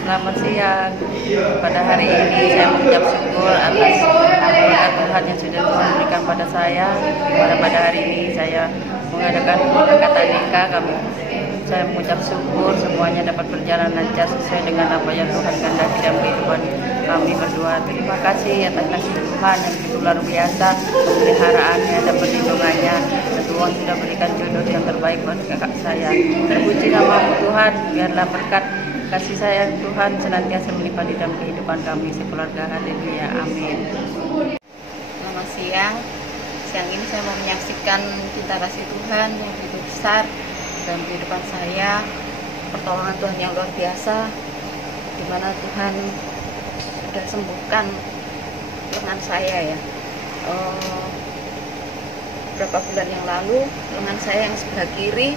Selamat siang. Pada hari ini saya mengucap syukur atas anugerah Tuhan yang sudah Tuhan berikan pada saya. Pada hari ini saya mengadakan akad nikah. Saya mengucap syukur semuanya dapat berjalan lancar sesuai dengan apa yang Tuhan kehendaki dalam kehidupan kami berdua. Terima kasih atas kasih Tuhan yang begitu luar biasa, pemeliharaannya dan perlindungannya. Dan Tuhan sudah berikan jodoh yang terbaik buat kakak saya. Terpuji nama Tuhan, biarlah berkat kasih sayang Tuhan senantiasa melimpah di dalam kehidupan kami sekeluarga. Haleluya, amin. Selamat siang. Siang ini saya mau menyaksikan cinta kasih Tuhan yang begitu besar dalam kehidupan saya, pertolongan Tuhan yang luar biasa, di mana Tuhan sudah sembuhkan lengan saya ya. Beberapa bulan yang lalu lengan saya yang sebelah kiri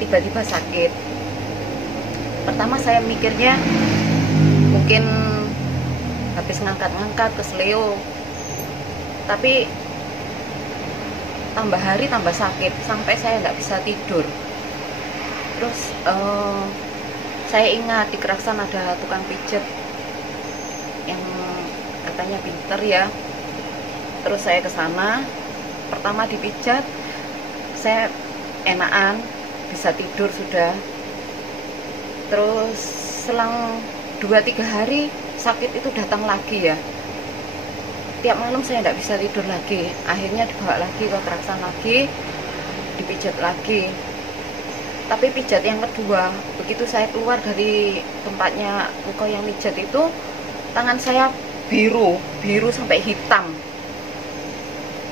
tiba-tiba sakit. Pertama saya mikirnya mungkin habis ngangkat-ngangkat kesleo, tapi tambah hari tambah sakit sampai saya nggak bisa tidur. Terus saya ingat di Keraksan ada tukang pijat yang katanya pinter ya. Terus saya ke sana, pertama dipijat saya enakan, bisa tidur sudah. Terus selang 2-3 hari sakit itu datang lagi ya. Tiap malam saya tidak bisa tidur lagi. Akhirnya dibawa lagi ke Keraksan lagi, dipijat lagi. Tapi pijat yang kedua, begitu saya keluar dari tempatnya engkau yang pijat itu, tangan saya biru sampai hitam.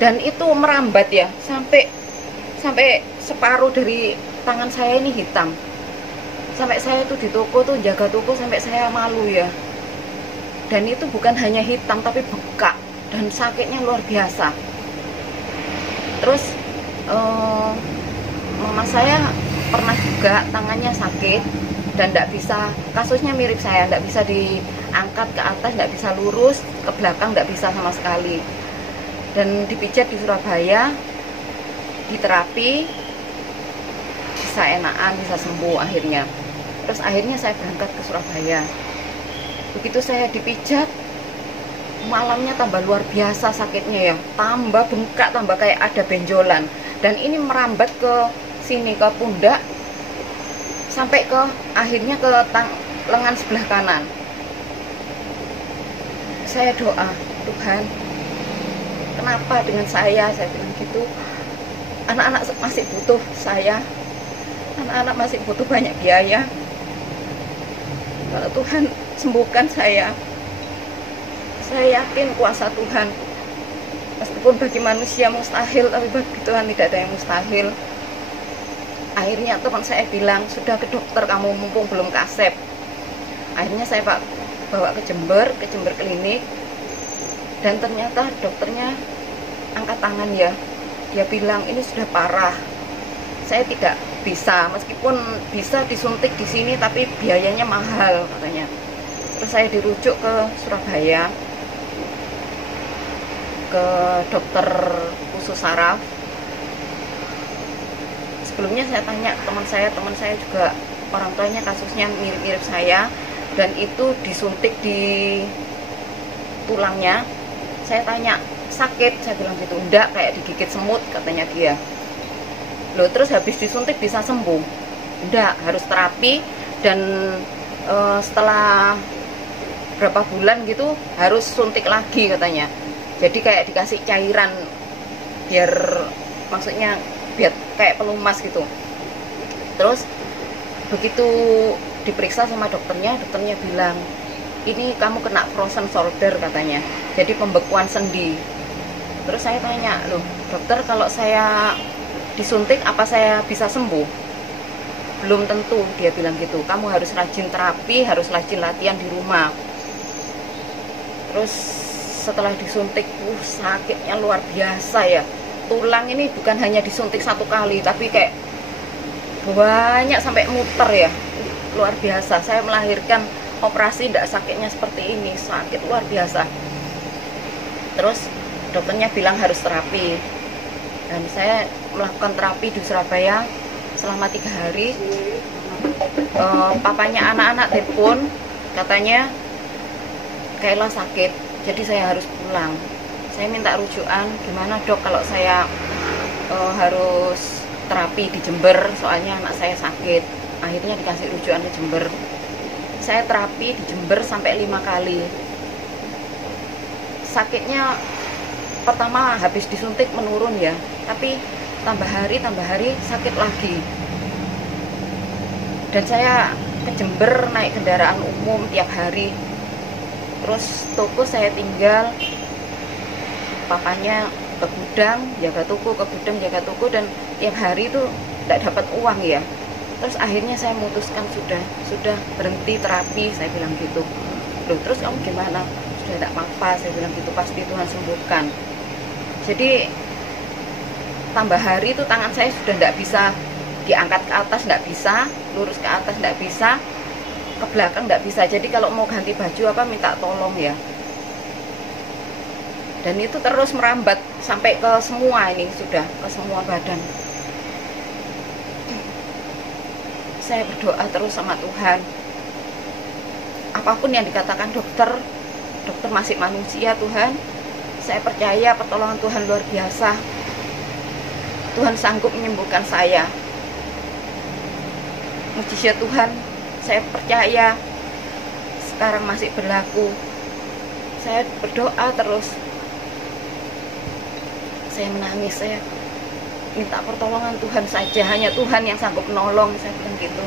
Dan itu merambat ya, sampai separuh dari tangan saya ini hitam. Sampai saya itu di toko tuh jaga toko sampai saya malu ya. Dan itu bukan hanya hitam tapi bengkak dan sakitnya luar biasa. Terus mama saya pernah juga tangannya sakit dan tidak bisa, kasusnya mirip saya, tidak bisa diangkat ke atas, tidak bisa lurus, ke belakang tidak bisa sama sekali. Dan dipijat di Surabaya, diterapi, bisa enakan, bisa sembuh akhirnya. Terus akhirnya saya berangkat ke Surabaya. Begitu saya dipijat, malamnya tambah luar biasa sakitnya ya, tambah bengkak, tambah kayak ada benjolan. Dan ini merambat ke sini, ke pundak, sampai ke akhirnya ke lengan sebelah kanan. Saya doa, Tuhan, kenapa dengan saya bilang gitu. Anak-anak masih butuh saya, anak-anak masih butuh banyak biaya. Kalau Tuhan sembuhkan saya yakin kuasa Tuhan. Meskipun bagi manusia mustahil, tapi bagi Tuhan tidak ada yang mustahil. Akhirnya teman saya bilang, sudah ke dokter kamu, mumpung belum kasep. Akhirnya saya bawa ke Jember klinik. Dan ternyata dokternya angkat tangan ya. Dia bilang ini sudah parah. Saya tidak bisa, meskipun bisa disuntik di sini tapi biayanya mahal katanya. Terus saya dirujuk ke Surabaya ke dokter khusus saraf. Sebelumnya saya tanya teman saya juga orang tuanya kasusnya mirip-mirip saya dan itu disuntik di tulangnya. Saya tanya sakit, saya bilang gitu, enggak, kayak digigit semut katanya dia. Loh, terus habis disuntik bisa sembuh? Enggak, harus terapi dan setelah berapa bulan gitu harus suntik lagi katanya. Jadi kayak dikasih cairan biar maksudnya biar kayak pelumas gitu. Terus begitu diperiksa sama dokternya bilang ini kamu kena frozen shoulder katanya. Jadi pembekuan sendi. Terus saya tanya, loh dokter, kalau saya disuntik apa saya bisa sembuh? Belum tentu, dia bilang gitu. Kamu harus rajin terapi, harus rajin latihan di rumah. Terus setelah disuntik, sakitnya luar biasa ya. Tulang ini bukan hanya disuntik 1 kali, tapi kayak banyak sampai muter ya. Luar biasa. Saya melahirkan operasi tidak sakitnya seperti ini, sakit luar biasa. Terus dokternya bilang harus terapi. Dan saya melakukan terapi di Surabaya selama 3 hari. papanya anak-anak telepon, katanya Kayla sakit, jadi saya harus pulang. Saya minta rujukan, gimana dok kalau saya harus terapi di Jember, soalnya anak saya sakit. Akhirnya dikasih rujukan ke Jember. Saya terapi di Jember sampai 5 kali. Sakitnya pertama habis disuntik menurun ya, tapi tambah hari sakit lagi. Dan saya ke Jember naik kendaraan umum tiap hari. Terus toko saya tinggal, papanya ke gudang jaga toko, ke gudang jaga toko, dan tiap hari itu tidak dapat uang ya. Terus akhirnya saya memutuskan sudah berhenti terapi, saya bilang gitu. Loh, terus kamu gimana? Sudah tidak apa-apa, saya bilang gitu, pasti Tuhan sembuhkan. Jadi tambah hari itu tangan saya sudah tidak bisa diangkat ke atas, tidak bisa lurus ke atas, tidak bisa ke belakang, tidak bisa. Jadi kalau mau ganti baju apa minta tolong ya. Dan itu terus merambat sampai ke semua, ini sudah ke semua badan. Saya berdoa terus sama Tuhan. Apapun yang dikatakan dokter masih manusia Tuhan. Saya percaya pertolongan Tuhan luar biasa. Tuhan sanggup menyembuhkan saya. Mujizat Tuhan, saya percaya sekarang masih berlaku. Saya berdoa terus. Saya menangis, saya minta pertolongan Tuhan saja, hanya Tuhan yang sanggup menolong, saya bilang gitu.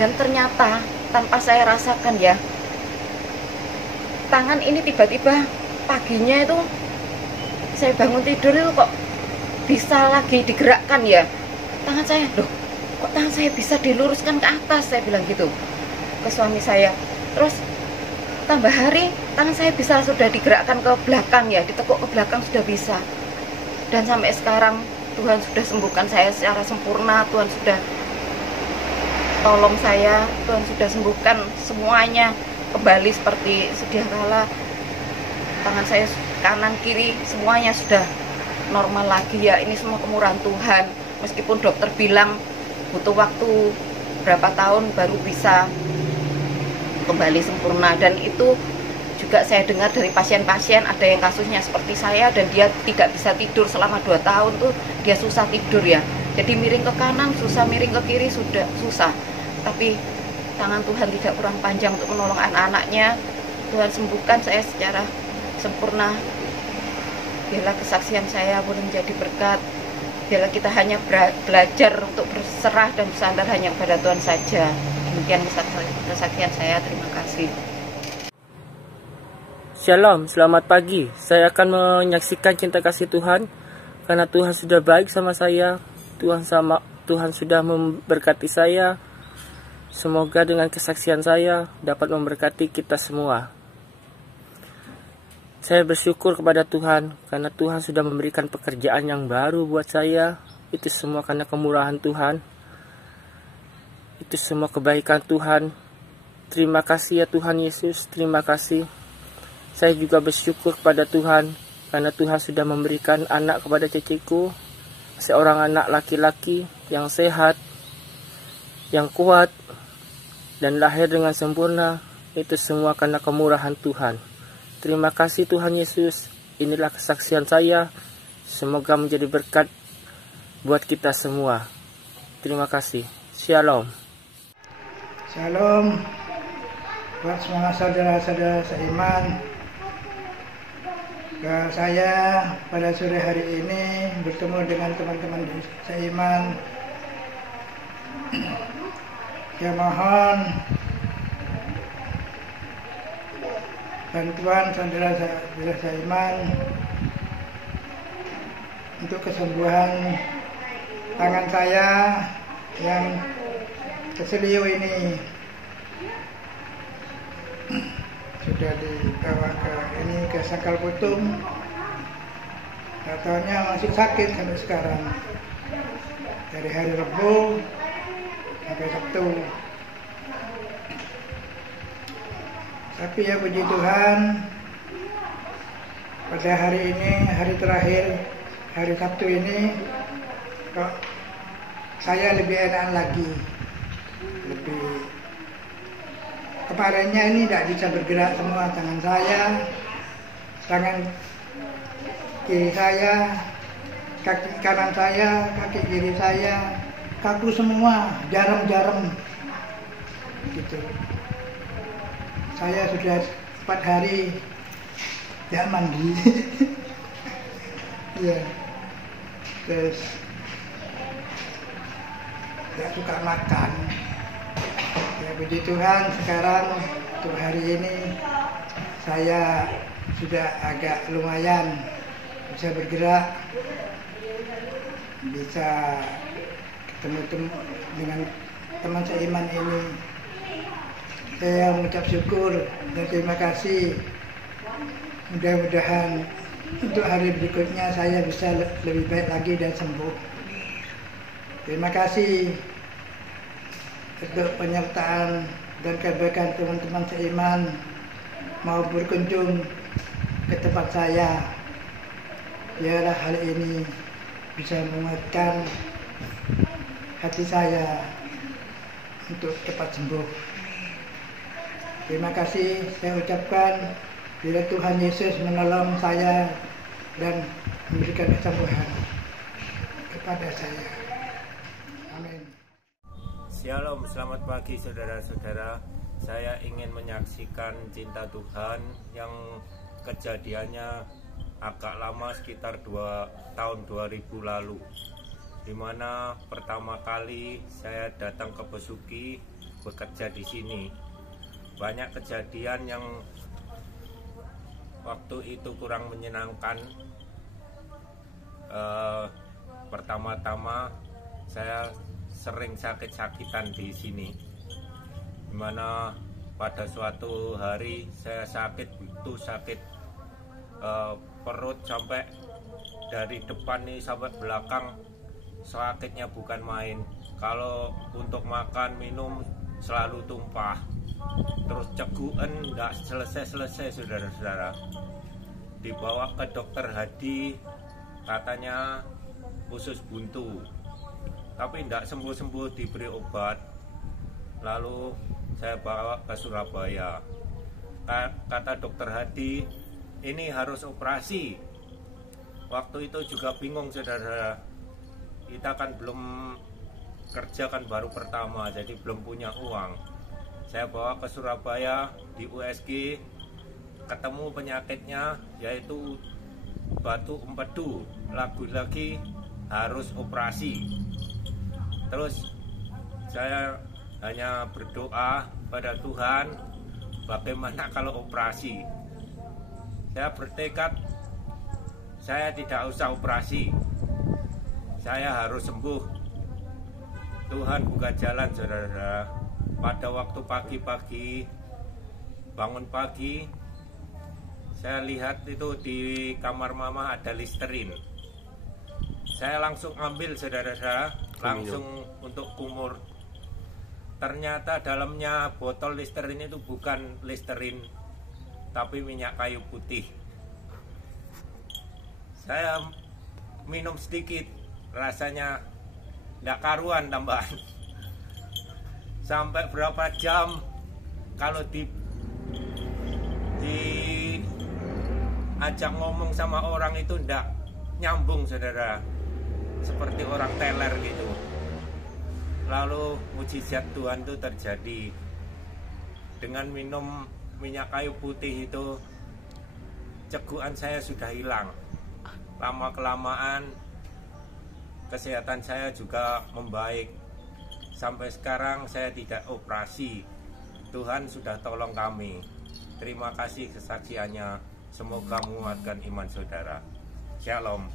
Dan ternyata tanpa saya rasakan ya, tangan ini tiba-tiba paginya itu saya bangun tidur itu kok bisa lagi digerakkan ya. Tangan saya, loh kok tangan saya bisa diluruskan ke atas, saya bilang gitu ke suami saya. Terus tambah hari tangan saya bisa sudah digerakkan ke belakang ya, ditekuk ke belakang sudah bisa. Dan sampai sekarang Tuhan sudah sembuhkan saya secara sempurna. Tuhan sudah tolong saya, Tuhan sudah sembuhkan semuanya kembali seperti sedia kala. Tangan saya kanan kiri semuanya sudah normal lagi ya. Ini semua kemurahan Tuhan. Meskipun dokter bilang butuh waktu berapa tahun baru bisa kembali sempurna. Dan itu juga saya dengar dari pasien-pasien, ada yang kasusnya seperti saya dan dia tidak bisa tidur selama 2 tahun tuh, dia susah tidur ya. Jadi miring ke kanan susah, miring ke kiri sudah susah. Tapi tangan Tuhan tidak kurang panjang untuk menolong anak-anaknya. Tuhan sembuhkan saya secara sempurna. Biarlah kesaksian saya boleh menjadi berkat. Biarlah kita hanya belajar untuk berserah dan bersandar hanya kepada Tuhan saja. Demikian kesaksian saya. Terima kasih. Shalom, selamat pagi. Saya akan menyaksikan cinta kasih Tuhan karena Tuhan sudah baik sama saya. Tuhan sudah memberkati saya. Semoga dengan kesaksian saya dapat memberkati kita semua. Saya bersyukur kepada Tuhan karena Tuhan sudah memberikan pekerjaan yang baru buat saya. Itu semua karena kemurahan Tuhan. Itu semua kebaikan Tuhan. Terima kasih ya Tuhan Yesus, terima kasih. Saya juga bersyukur kepada Tuhan karena Tuhan sudah memberikan anak kepada ceceku, seorang anak laki-laki yang sehat, yang kuat, dan lahir dengan sempurna. Itu semua karena kemurahan Tuhan. Terima kasih Tuhan Yesus. Inilah kesaksian saya. Semoga menjadi berkat buat kita semua. Terima kasih. Shalom. Shalom buat semua saudara-saudara seiman. Saya pada sore hari ini bertemu dengan teman-teman seiman. Saya mohon bantuan saudara-saudara seiman untuk kesembuhan tangan saya yang keselio ini. Sudah dibawa ke Sakal Putung, katanya masih sakit sampai sekarang, dari hari Rabu sampai Sabtu. Tapi ya puji Tuhan, pada hari ini, hari terakhir, hari Sabtu ini, kok saya lebih enak lagi. lebih kemarinnya ini tidak bisa bergerak semua, tangan saya, tangan kiri saya, kaki kanan saya, kaki kiri saya kaku semua, jarum-jarum gitu. Saya sudah 4 hari tidak mandi. Iya. Terus tidak suka makan. Ya puji Tuhan, sekarang untuk hari ini saya sudah agak lumayan bisa bergerak, bisa ketemu dengan teman seiman ini. Saya mengucap syukur dan terima kasih. Mudah-mudahan untuk hari berikutnya saya bisa lebih baik lagi dan sembuh. Terima kasih untuk penyertaan dan kebaikan teman-teman seiman mau berkunjung ke tempat saya. Biarlah hal ini bisa menguatkan hati saya untuk cepat sembuh. Terima kasih saya ucapkan, bila Tuhan Yesus menolong saya dan memberikan kesembuhan kepada saya. Amin. Shalom, selamat pagi saudara-saudara. Saya ingin menyaksikan cinta Tuhan yang kejadiannya agak lama, sekitar 2 tahun 2000 lalu, dimana pertama kali saya datang ke Besuki bekerja di sini. Banyak kejadian yang waktu itu kurang menyenangkan. Pertama-tama saya sering sakit-sakitan di sini, dimana pada suatu hari saya sakit perut sampai dari depan nih sampai belakang, sakitnya bukan main. Kalau untuk makan minum selalu tumpah, terus cegukan nggak selesai saudara-saudara. Dibawa ke dokter Hadi, katanya usus buntu, tapi tidak sembuh-sembuh, diberi obat. Lalu saya bawa ke Surabaya. Kata dokter Hadi, ini harus operasi. Waktu itu juga bingung saudara, kita kan belum kerja, kan baru pertama, jadi belum punya uang. Saya bawa ke Surabaya di USG, ketemu penyakitnya yaitu batu empedu, lagi-lagi harus operasi. Terus saya hanya berdoa pada Tuhan, bagaimana kalau operasi. Saya bertekad, saya tidak usah operasi, saya harus sembuh. Tuhan buka jalan saudara. Pada waktu pagi-pagi, bangun pagi, saya lihat itu di kamar mama ada Listerin. Saya langsung ambil saudara-saudara, langsung untuk kumur. Ternyata dalamnya botol Listerin itu bukan Listerin, tapi minyak kayu putih. Saya minum sedikit, rasanya tidak karuan tambahan. Sampai berapa jam, kalau ajak ngomong sama orang itu tidak nyambung saudara, seperti orang teler gitu. Lalu mujizat Tuhan itu terjadi. Dengan minum minyak kayu putih itu, cegukan saya sudah hilang. Lama-kelamaan kesehatan saya juga membaik. Sampai sekarang saya tidak operasi. Tuhan sudah tolong kami. Terima kasih kesaksiannya. Semoga menguatkan iman saudara. Shalom.